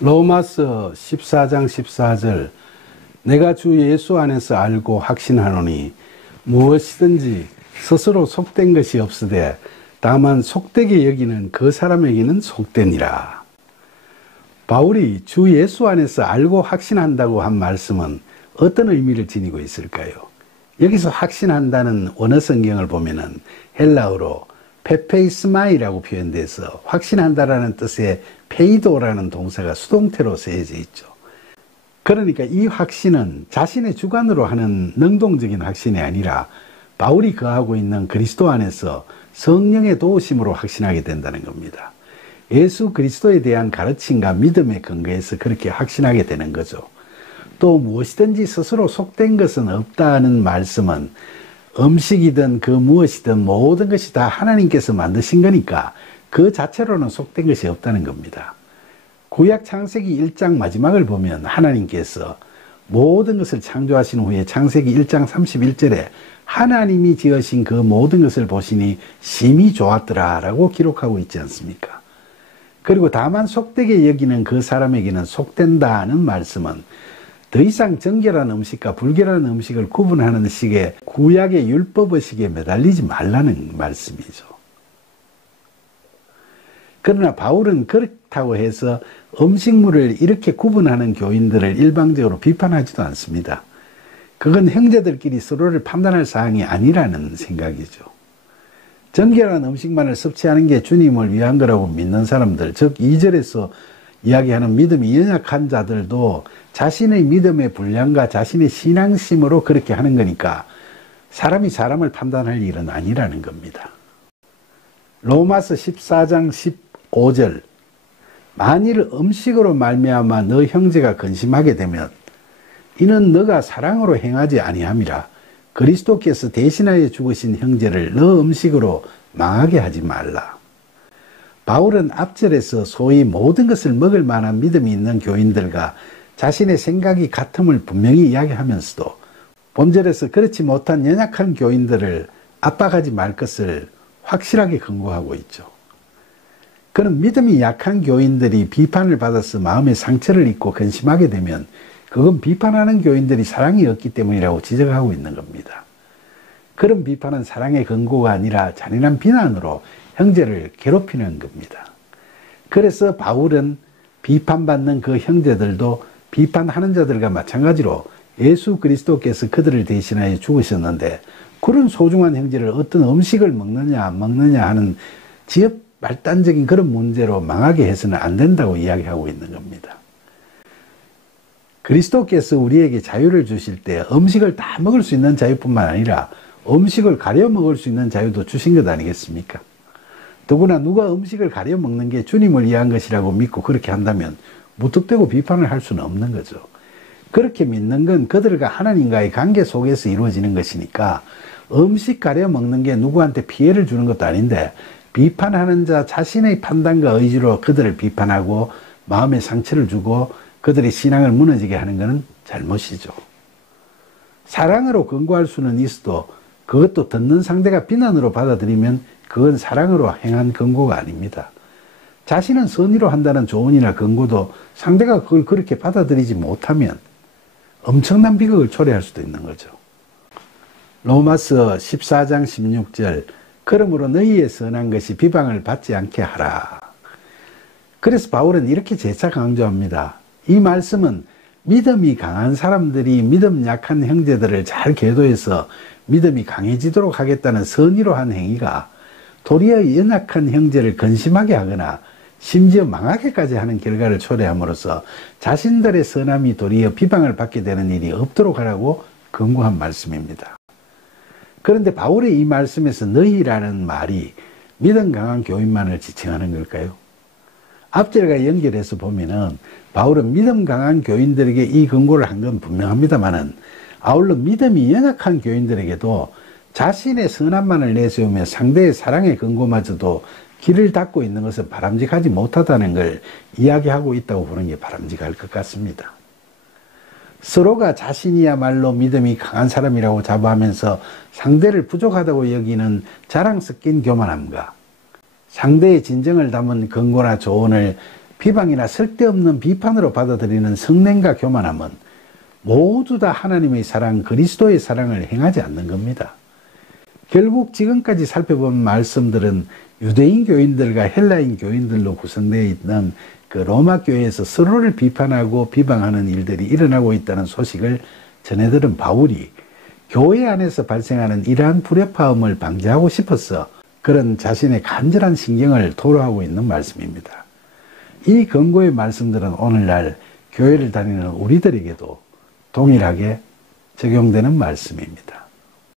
로마서 14장 14절 내가 주 예수 안에서 알고 확신하노니 무엇이든지 스스로 속된 것이 없으되 다만 속되게 여기는 그 사람에게는 속되니라. 바울이 주 예수 안에서 알고 확신한다고 한 말씀은 어떤 의미를 지니고 있을까요? 여기서 확신한다는 원어 성경을 보면은 헬라어로 페페이스마이라고 표현돼서 확신한다라는 뜻의 페이도라는 동사가 수동태로 쓰여져 있죠. 그러니까 이 확신은 자신의 주관으로 하는 능동적인 확신이 아니라 바울이 거하고 있는 그리스도 안에서 성령의 도우심으로 확신하게 된다는 겁니다. 예수 그리스도에 대한 가르침과 믿음에 근거해서 그렇게 확신하게 되는 거죠. 또 무엇이든지 스스로 속된 것은 없다는 말씀은 음식이든 그 무엇이든 모든 것이 다 하나님께서 만드신 거니까 그 자체로는 속된 것이 없다는 겁니다. 구약 창세기 1장 마지막을 보면 하나님께서 모든 것을 창조하신 후에 창세기 1장 31절에 하나님이 지으신 그 모든 것을 보시니 심히 좋았더라 라고 기록하고 있지 않습니까? 그리고 다만 속되게 여기는 그 사람에게는 속된다는 말씀은 더 이상 정결한 음식과 불결한 음식을 구분하는 식의 구약의 율법의식에 매달리지 말라는 말씀이죠. 그러나 바울은 그렇다고 해서 음식물을 이렇게 구분하는 교인들을 일방적으로 비판하지도 않습니다. 그건 형제들끼리 서로를 판단할 사항이 아니라는 생각이죠. 정결한 음식만을 섭취하는 게 주님을 위한 거라고 믿는 사람들, 즉 2절에서 이야기하는 믿음이 연약한 자들도 자신의 믿음의 분량과 자신의 신앙심으로 그렇게 하는 거니까 사람이 사람을 판단할 일은 아니라는 겁니다. 로마서 14장 15절 만일 음식으로 말미암아 너 형제가 근심하게 되면 이는 너가 사랑으로 행하지 아니함이라. 그리스도께서 대신하여 죽으신 형제를 너 음식으로 망하게 하지 말라. 바울은 앞절에서 소위 모든 것을 먹을 만한 믿음이 있는 교인들과 자신의 생각이 같음을 분명히 이야기하면서도 본절에서 그렇지 못한 연약한 교인들을 압박하지 말 것을 확실하게 권고하고 있죠. 그는 믿음이 약한 교인들이 비판을 받아서 마음의 상처를 입고 근심하게 되면 그건 비판하는 교인들이 사랑이 없기 때문이라고 지적하고 있는 겁니다. 그런 비판은 사랑의 근거가 아니라 잔인한 비난으로 형제를 괴롭히는 겁니다. 그래서 바울은 비판받는 그 형제들도 비판하는 자들과 마찬가지로 예수 그리스도께서 그들을 대신하여 죽으셨는데 그런 소중한 형제를 어떤 음식을 먹느냐 안 먹느냐 하는 지역 말단적인 그런 문제로 망하게 해서는 안 된다고 이야기하고 있는 겁니다. 그리스도께서 우리에게 자유를 주실 때 음식을 다 먹을 수 있는 자유뿐만 아니라 음식을 가려 먹을 수 있는 자유도 주신 것 아니겠습니까? 더구나 누가 음식을 가려 먹는 게 주님을 위한 것이라고 믿고 그렇게 한다면 무턱대고 비판을 할 수는 없는 거죠. 그렇게 믿는 건 그들과 하나님과의 관계 속에서 이루어지는 것이니까 음식 가려 먹는 게 누구한테 피해를 주는 것도 아닌데 비판하는 자 자신의 판단과 의지로 그들을 비판하고 마음에 상처를 주고 그들의 신앙을 무너지게 하는 것은 잘못이죠. 사랑으로 권고할 수는 있어도 그것도 듣는 상대가 비난으로 받아들이면 그건 사랑으로 행한 권고가 아닙니다. 자신은 선의로 한다는 조언이나 권고도 상대가 그걸 그렇게 받아들이지 못하면 엄청난 비극을 초래할 수도 있는 거죠. 로마서 14장 16절 그러므로 너희의 선한 것이 비방을 받지 않게 하라. 그래서 바울은 이렇게 재차 강조합니다. 이 말씀은 믿음이 강한 사람들이 믿음 약한 형제들을 잘 계도해서 믿음이 강해지도록 하겠다는 선의로 한 행위가 도리어 연약한 형제를 근심하게 하거나 심지어 망하게까지 하는 결과를 초래함으로써 자신들의 선함이 도리어 비방을 받게 되는 일이 없도록 하라고 권고한 말씀입니다. 그런데 바울의 이 말씀에서 너희라는 말이 믿음 강한 교인만을 지칭하는 걸까요? 앞절과 연결해서 보면은 바울은 믿음 강한 교인들에게 이 권고를 한 건 분명합니다만은 아울러 믿음이 연약한 교인들에게도 자신의 선함만을 내세우며 상대의 사랑의 권고마저도 길을 닫고 있는 것은 바람직하지 못하다는 걸 이야기하고 있다고 보는 게 바람직할 것 같습니다. 서로가 자신이야말로 믿음이 강한 사람이라고 자부하면서 상대를 부족하다고 여기는 자랑 섞인 교만함과 상대의 진정을 담은 권고나 조언을 비방이나 쓸데없는 비판으로 받아들이는 성냄과 교만함은 모두 다 하나님의 사랑, 그리스도의 사랑을 행하지 않는 겁니다. 결국 지금까지 살펴본 말씀들은 유대인 교인들과 헬라인 교인들로 구성되어 있는 그 로마 교회에서 서로를 비판하고 비방하는 일들이 일어나고 있다는 소식을 전해들은 바울이 교회 안에서 발생하는 이러한 불협화음을 방지하고 싶어서 그런 자신의 간절한 신경을 토로하고 있는 말씀입니다. 이 권고의 말씀들은 오늘날 교회를 다니는 우리들에게도 동일하게 적용되는 말씀입니다.